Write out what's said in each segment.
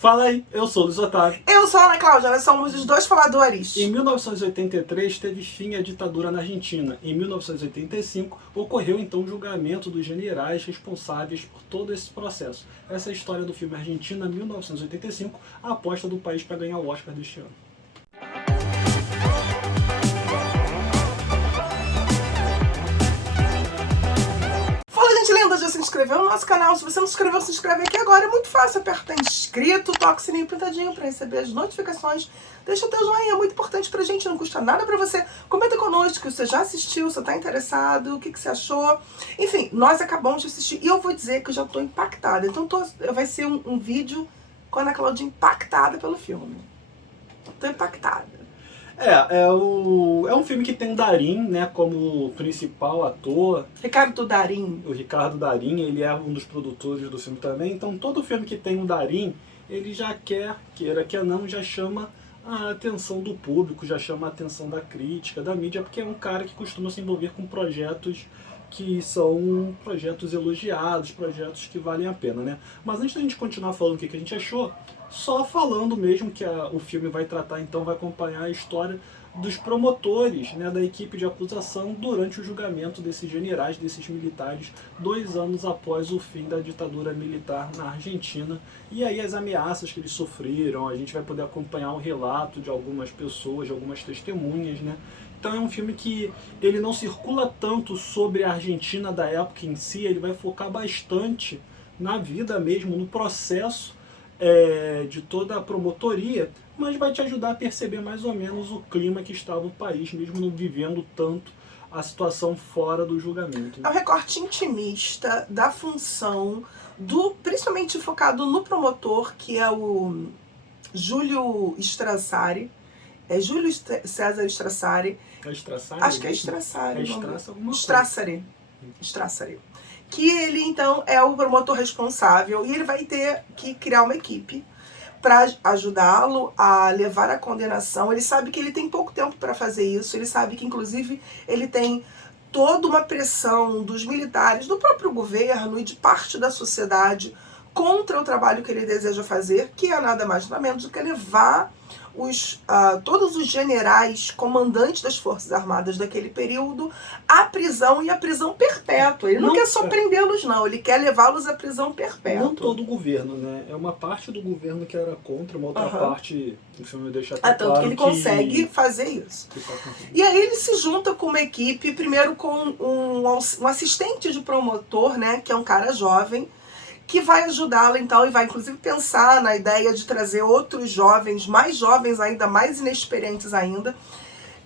Fala aí, eu sou o Luiz Otávio. Eu sou a Ana Cláudia, nós somos os dois faladores. Em 1983 teve fim a ditadura na Argentina. Em 1985 ocorreu então o julgamento dos generais responsáveis por todo esse processo. Essa é a história do filme Argentina 1985, a aposta do país para ganhar o Oscar deste ano. Já se inscreveu no nosso canal? Se você não se inscreveu, se inscreve aqui agora. É muito fácil, aperta em inscrito, toca o sininho pintadinho para receber as notificações. Deixa o teu joinha, é muito importante pra gente, não custa nada pra você. Comenta conosco que você já assistiu, você tá interessado, o que você achou. Enfim, nós acabamos de assistir e eu vou dizer que eu já tô impactada. Então vai ser um vídeo com a Ana Cláudia impactada pelo filme. Tô impactada. É um filme que tem o Darín, né, como principal ator. Ricardo Darín. O Ricardo Darín, ele é um dos produtores do filme também. Então todo filme que tem o Darín, ele já queira que não, já chama a atenção do público, já chama a atenção da crítica, da mídia, porque é um cara que costuma se envolver com projetos que são projetos elogiados, projetos que valem a pena, né? Mas antes da gente continuar falando o que a gente achou, só falando mesmo que o filme vai tratar, então vai acompanhar a história dos promotores, né, da equipe de acusação durante o julgamento desses generais, desses militares, 2 anos após o fim da ditadura militar na Argentina. E aí as ameaças que eles sofreram, a gente vai poder acompanhar o relato de algumas pessoas, de algumas testemunhas, né? Então é um filme que ele não circula tanto sobre a Argentina da época em si, ele vai focar bastante na vida mesmo, no processo de toda a promotoria, mas vai te ajudar a perceber mais ou menos o clima que estava o país, mesmo não vivendo tanto a situação fora do julgamento. É um recorte intimista da função principalmente focado no promotor, que é o Júlio Strassari. É Júlio César Strassari. É Strassari? Acho que é Strassari. Strassari. Que ele, então, é o promotor responsável e ele vai ter que criar uma equipe para ajudá-lo a levar a condenação. Ele sabe que ele tem pouco tempo para fazer isso, ele sabe que, inclusive, ele tem toda uma pressão dos militares, do próprio governo e de parte da sociedade contra o trabalho que ele deseja fazer, que é nada mais nada menos do que levar todos os generais, comandantes das Forças Armadas daquele período, à prisão e à prisão perpétua. Ele não quer só prendê-los, não. Ele quer levá-los à prisão perpétua. Não todo o governo, né? É uma parte do governo que era contra, uma outra parte, o filme deixa até tanto que ele consegue fazer isso. E aí ele se junta com uma equipe, primeiro com um assistente de promotor, né? Que é um cara jovem, que vai ajudá-la, então, e vai, inclusive, pensar na ideia de trazer outros jovens, mais jovens ainda, mais inexperientes ainda,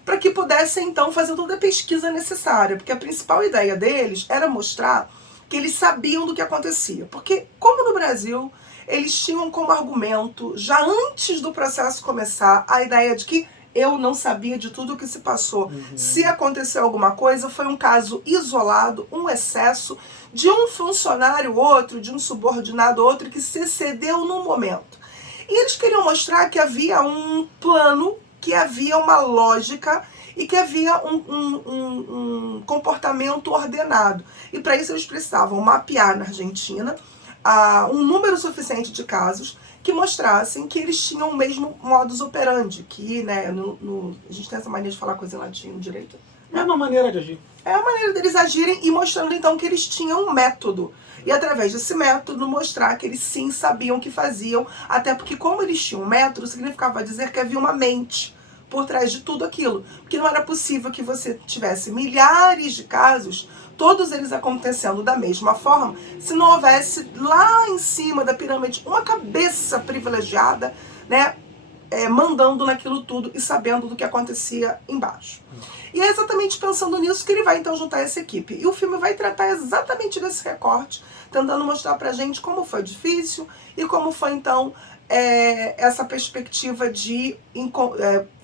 para que pudessem, então, fazer toda a pesquisa necessária. Porque a principal ideia deles era mostrar que eles sabiam do que acontecia. Porque, como no Brasil, eles tinham como argumento, já antes do processo começar, a ideia de que eu não sabia de tudo o que se passou. Se aconteceu alguma coisa, foi um caso isolado, um excesso de um funcionário outro, de um subordinado outro, que se excedeu num momento. E eles queriam mostrar que havia um plano, que havia uma lógica e que havia um comportamento ordenado. E para isso eles precisavam mapear na Argentina um número suficiente de casos que mostrassem que eles tinham o mesmo modus operandi, que, né, a gente tem essa mania de falar coisa em latim direito. É uma maneira de agir. É a maneira deles agirem e mostrando, então, que eles tinham um método. E, através desse método, mostrar que eles, sim, sabiam o que faziam. Até porque, como eles tinham um método, significava dizer que havia uma mente por trás de tudo aquilo. Porque não era possível que você tivesse milhares de casos, todos eles acontecendo da mesma forma, se não houvesse lá em cima da pirâmide uma cabeça privilegiada, né, mandando naquilo tudo e sabendo do que acontecia embaixo. E é exatamente pensando nisso que ele vai então juntar essa equipe. E o filme vai tratar exatamente desse recorte, tentando mostrar pra gente como foi difícil e como foi então essa perspectiva de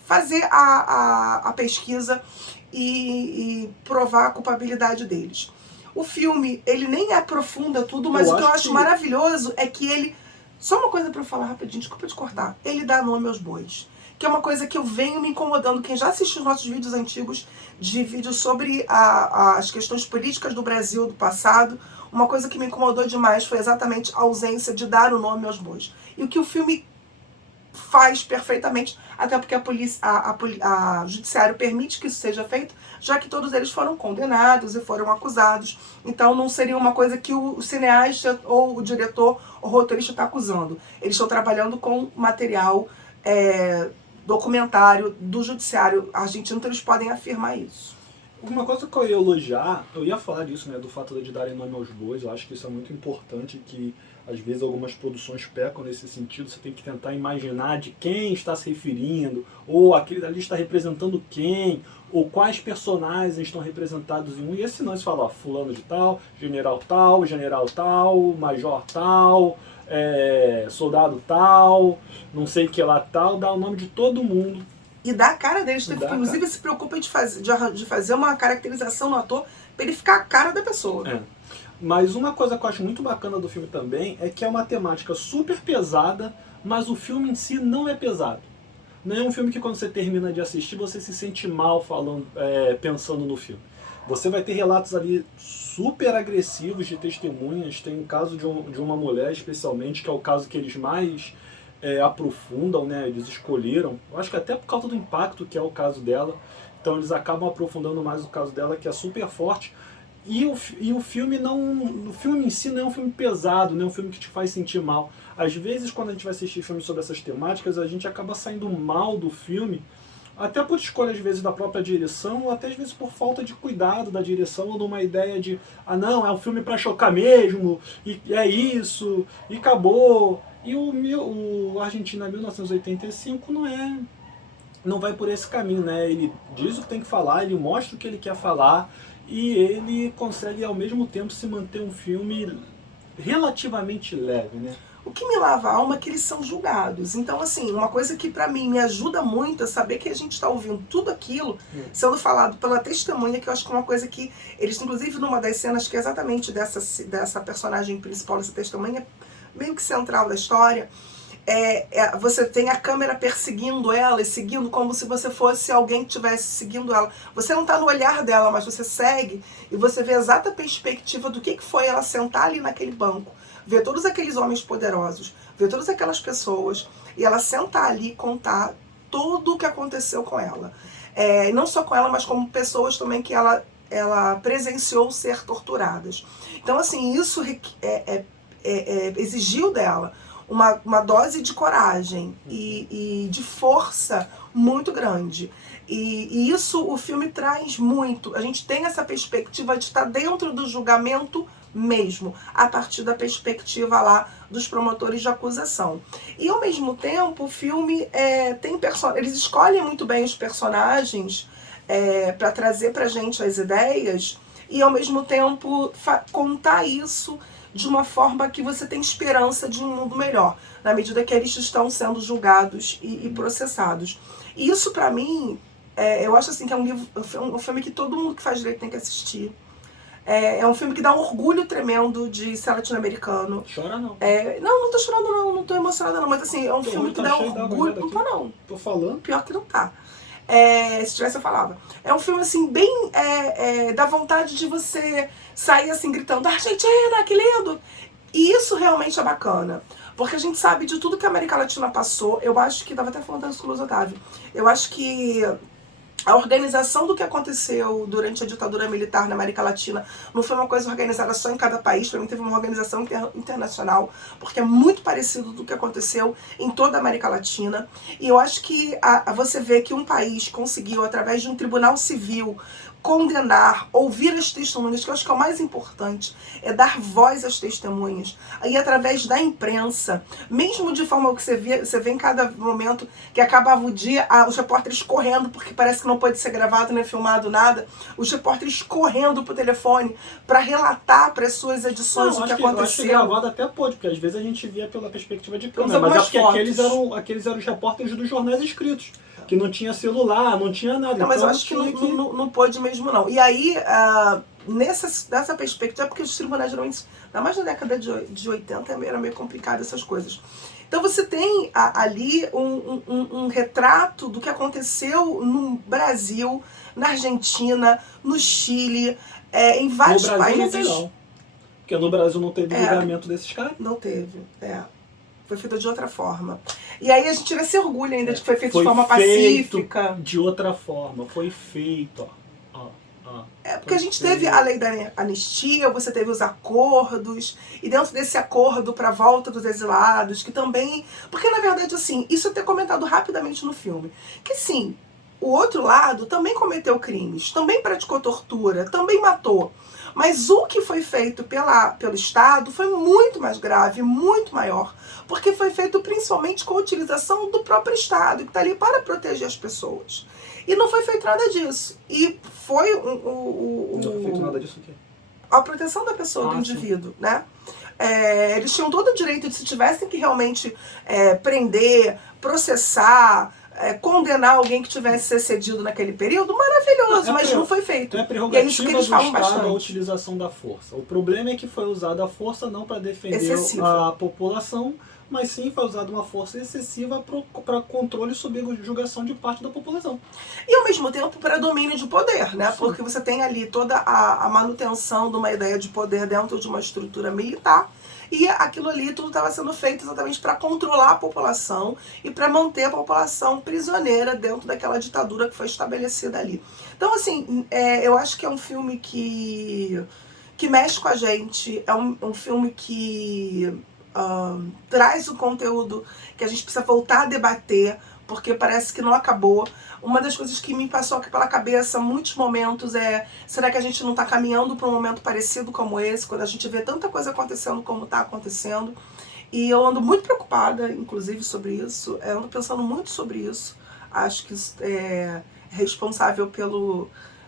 fazer a pesquisa e provar a culpabilidade deles. O filme, ele nem aprofunda tudo, mas o que eu acho maravilhoso é que ele... Só uma coisa pra eu falar rapidinho, desculpa te cortar. Ele dá nome aos bois. Que é uma coisa que eu venho me incomodando. Quem já assistiu os nossos vídeos antigos, de vídeos sobre as questões políticas do Brasil do passado, uma coisa que me incomodou demais foi exatamente a ausência de dar o nome aos bois. e o que o filme faz perfeitamente, até porque a judiciário permite que isso seja feito, já que todos eles foram condenados e foram acusados. Então não seria uma coisa que o cineasta ou o diretor ou o roteirista está acusando. Eles estão trabalhando com material documentário do judiciário argentino, então eles podem afirmar isso. Uma coisa que eu ia elogiar, eu ia falar disso, né, do fato de darem nome aos bois, eu acho que isso é muito importante, que às vezes algumas produções pecam nesse sentido, você tem que tentar imaginar de quem está se referindo, ou aquele ali está representando quem, ou quais personagens estão representados em um, e esse não, você fala, ó, fulano de tal, general tal, major tal, soldado tal, não sei o que lá tal, dá o nome de todo mundo. E dá a cara deles, inclusive se preocupa de fazer uma caracterização no ator pra ele ficar a cara da pessoa. Mas uma coisa que eu acho muito bacana do filme também é que é uma temática super pesada, mas o filme em si não é pesado. Não é um filme que quando você termina de assistir você se sente mal pensando no filme. Você vai ter relatos ali super agressivos de testemunhas. Tem um caso de uma mulher especialmente, que é o caso que eles mais aprofundam, né? Eles escolheram, eu acho que até por causa do impacto que é o caso dela, então eles acabam aprofundando mais o caso dela, que é super forte. E o filme o filme em si não é um filme pesado, não é um filme que te faz sentir mal. Às vezes, quando a gente vai assistir filmes sobre essas temáticas, a gente acaba saindo mal do filme, até por escolha, às vezes, da própria direção, ou até, às vezes, por falta de cuidado da direção, ou de uma ideia de, não, é um filme pra chocar mesmo, e é isso, e acabou. E o Argentina 1985 não vai por esse caminho, né? Ele diz o que tem que falar, ele mostra o que ele quer falar, e ele consegue, ao mesmo tempo, se manter um filme relativamente leve, né? O que me lava a alma é que eles são julgados. Então, assim, uma coisa que pra mim me ajuda muito é saber que a gente está ouvindo tudo aquilo sendo falado pela testemunha, que eu acho que é uma coisa que eles, inclusive, numa das cenas que é exatamente dessa personagem principal, dessa testemunha, meio que central da história, você tem a câmera perseguindo ela e seguindo como se você fosse alguém que estivesse seguindo ela. Você não está no olhar dela, mas você segue e você vê a exata perspectiva do que foi ela sentar ali naquele banco, ver todos aqueles homens poderosos, ver todas aquelas pessoas e ela sentar ali e contar tudo o que aconteceu com ela. E não só com ela, mas como pessoas também que ela presenciou ser torturadas. Então, assim, isso exigiu dela uma dose de coragem e de força muito grande. E isso o filme traz muito. A gente tem essa perspectiva de estar dentro do julgamento mesmo, a partir da perspectiva lá dos promotores de acusação. E ao mesmo tempo o filme eles escolhem muito bem os personagens para trazer pra gente as ideias e ao mesmo tempo contar isso de uma forma que você tem esperança de um mundo melhor, na medida que eles estão sendo julgados e processados. E isso, pra mim, eu acho assim que é um filme que todo mundo que faz direito tem que assistir. É um filme que dá um orgulho tremendo de ser latino-americano. Chora não. Não tô chorando não, não tô emocionada não, mas assim, é um filme que dá orgulho. Não tô não. Tô falando. Pior que não tá. Se tivesse eu falava. É um filme assim, bem dá vontade de você sair assim gritando, Argentina, que lindo! E isso realmente é bacana. Porque a gente sabe de tudo que a América Latina passou. Eu acho que, tava até falando isso com o Luiz Otávio, eu acho que a organização do que aconteceu durante a ditadura militar na América Latina não foi uma coisa organizada só em cada país, para mim teve uma organização internacional, porque é muito parecido do que aconteceu em toda a América Latina. E eu acho que você vê que um país conseguiu, através de um tribunal civil, condenar, ouvir as testemunhas, que eu acho que é o mais importante, é dar voz às testemunhas. Aí através da imprensa, mesmo de forma que você vê em cada momento que acabava o dia, os repórteres correndo, porque parece que não pode ser gravado nem filmado nada, os repórteres correndo pro telefone para relatar para as suas edições o que aconteceu. Eu acho que gravado até pode, porque às vezes a gente via pela perspectiva de câmera, mas é porque aqueles eram os repórteres dos jornais escritos, que não tinha celular, não tinha nada. Não, mas eu acho que não pôde mesmo não. E aí, nessa perspectiva, porque os tribunais geralmente, ainda mais na década de 80, era meio complicado essas coisas. Então você tem ali um retrato do que aconteceu no Brasil, na Argentina, no Chile, em vários países. Não, porque no Brasil não teve julgamento desses caras. Não teve, Foi feita de outra forma. E aí a gente ainda se orgulha ainda de que foi feito de forma pacífica. De outra forma, foi feito, Porque a gente teve a lei da anistia, você teve os acordos, e dentro desse acordo para a volta dos exilados, que também... Porque, na verdade, assim, isso eu tenho comentado rapidamente no filme, que, sim, o outro lado também cometeu crimes, também praticou tortura, também matou. Mas o que foi feito pelo Estado foi muito mais grave, muito maior, porque foi feito principalmente com a utilização do próprio Estado, que está ali para proteger as pessoas. E não foi feito nada disso. E foi Não foi feito nada disso o quê? A proteção da pessoa, do indivíduo, né? Eles tinham todo o direito de, se tivessem que realmente prender, processar, condenar alguém que tivesse excedido naquele período, maravilhoso, mas não foi feito. É prerrogativa e é isso que eles do falam Estado bastante. a utilização da força. O problema é que foi usada a força não para defender Excessiva. a população, mas sim foi usada uma força excessiva para controle e subjugação de parte da população. E ao mesmo tempo para domínio de poder, né? Porque você tem ali toda a manutenção de uma ideia de poder dentro de uma estrutura militar, e aquilo ali tudo estava sendo feito exatamente para controlar a população e para manter a população prisioneira dentro daquela ditadura que foi estabelecida ali. Então, assim, eu acho que é um filme que mexe com a gente, é um filme que traz o conteúdo que a gente precisa voltar a debater, porque parece que não acabou. Uma das coisas que me passou aqui pela cabeça em muitos momentos será que a gente não está caminhando para um momento parecido como esse, quando a gente vê tanta coisa acontecendo como está acontecendo? E eu ando muito preocupada, inclusive, sobre isso. Eu ando pensando muito sobre isso. Acho que isso é responsável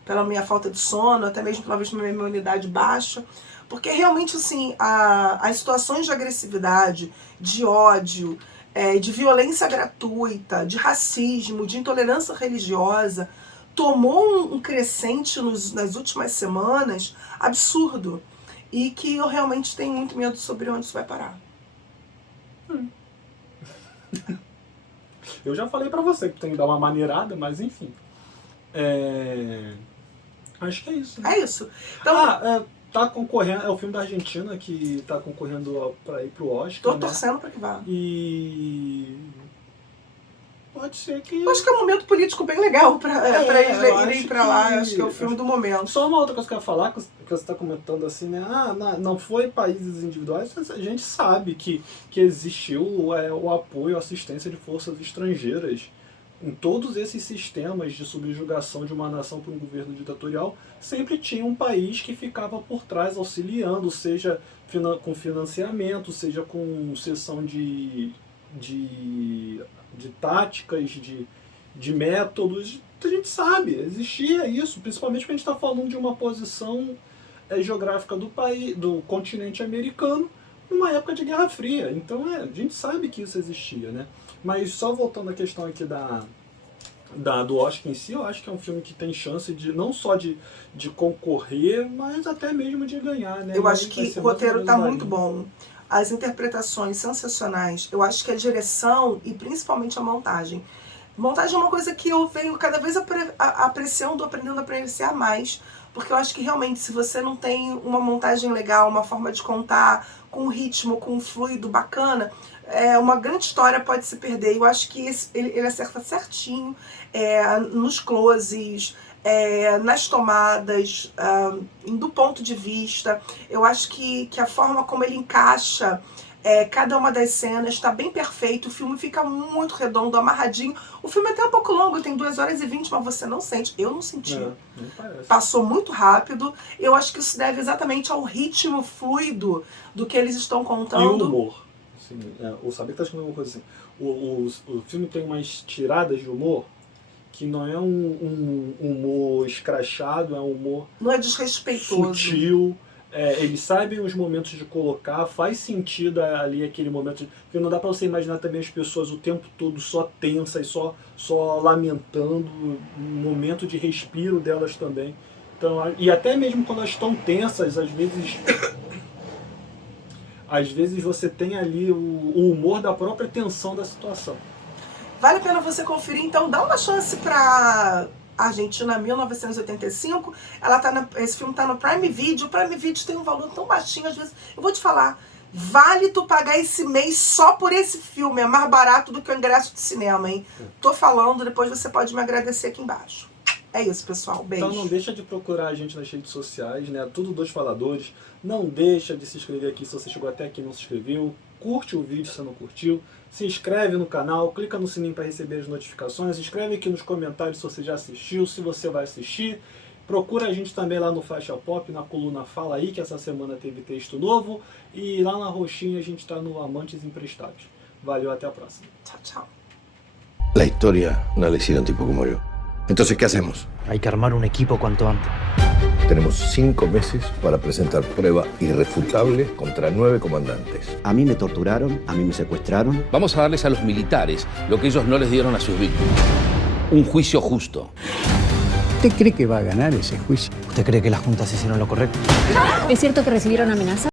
pela minha falta de sono, até mesmo talvez pela minha imunidade baixa. Porque realmente, assim, as situações de agressividade, de ódio, de violência gratuita, de racismo, de intolerância religiosa, tomou um crescente nas últimas semanas absurdo. E que eu realmente tenho muito medo sobre onde isso vai parar. Eu já falei pra você que tem que dar uma maneirada, mas enfim. Acho que é isso, né? É isso. Então, tá concorrendo, é o filme da Argentina que tá concorrendo pra ir pro Oscar, tô torcendo pra que vá. E pode ser que... Eu acho que é um momento político bem legal pra eles irem pra lá. Acho que é o filme do momento. Só uma outra coisa que eu ia falar, que você está comentando assim, né? Não foi países individuais, a gente sabe que existiu o apoio, a assistência de forças estrangeiras em todos esses sistemas de subjugação de uma nação por um governo ditatorial. Sempre tinha um país que ficava por trás auxiliando, seja com financiamento, seja com cessão de táticas, de métodos. A gente sabe, existia isso, principalmente porque a gente está falando de uma posição geográfica do país, do continente americano, numa época de Guerra Fria. Então a gente sabe que isso existia, né? Mas só voltando à questão aqui do Oscar em si, eu acho que é um filme que tem chance de não só de concorrer, mas até mesmo de ganhar, né? Eu acho que o roteiro está muito bom. As interpretações sensacionais. Eu acho que a direção e principalmente a montagem. Montagem é uma coisa que eu venho cada vez apreciando, aprendendo a apreciar mais. Porque eu acho que realmente, se você não tem uma montagem legal, uma forma de contar, com um ritmo, com um fluido bacana, uma grande história pode se perder. Eu acho que ele acerta certinho nos closes, nas tomadas, do ponto de vista. Eu acho que a forma como ele encaixa cada uma das cenas está bem perfeito. O filme fica muito redondo, amarradinho. O filme é até um pouco longo, tem 2h20, mas você não sente. Eu não senti. Não parece. Passou muito rápido. Eu acho que isso deve exatamente ao ritmo fluido do que eles estão contando. E o humor. Assim, o Saber tá escrevendo uma coisa assim. O filme tem umas tiradas de humor que não é um humor escrachado, é um humor... Não é desrespeitoso. Sutil. Eles sabem os momentos de colocar, faz sentido ali aquele momento, porque não dá pra você imaginar também as pessoas o tempo todo só tensas, só lamentando, um momento de respiro delas também. Então, e até mesmo quando elas estão tensas, às vezes você tem ali o humor da própria tensão da situação. Vale a pena você conferir, então dá uma chance pra Argentina 1985, esse filme está no Prime Video. O Prime Video tem um valor tão baixinho, às vezes, eu vou te falar, Vale tu pagar esse mês só por esse filme. É mais barato do que o ingresso de cinema, hein? Tô falando, depois você pode me agradecer aqui embaixo. É isso, pessoal. Beijo. Então não deixa de procurar a gente nas redes sociais, né? Tudo Dois Faladores. Não deixa de se inscrever aqui se você chegou até aqui e não se inscreveu. Curte o vídeo se você não curtiu. Se inscreve no canal, clica no sininho para receber as notificações. Escreve aqui nos comentários se você já assistiu, se você vai assistir. Procura a gente também lá no Faixa Pop, na coluna Fala Aí, que essa semana teve texto novo. E lá na roxinha a gente está no Amantes Emprestados. Valeu, até a próxima. Tchau, tchau. La historia no la hicieron tipo como yo. Entonces, ¿qué hacemos? Hay que armar un equipo cuanto antes. Tenemos 5 meses para presentar prueba irrefutable contra 9 comandantes. A mí me torturaron, a mí me secuestraron. Vamos a darles a los militares lo que ellos no les dieron a sus víctimas. Un juicio justo. ¿Usted cree que va a ganar ese juicio? ¿Usted cree que las juntas hicieron lo correcto? ¿Es cierto que recibieron amenazas?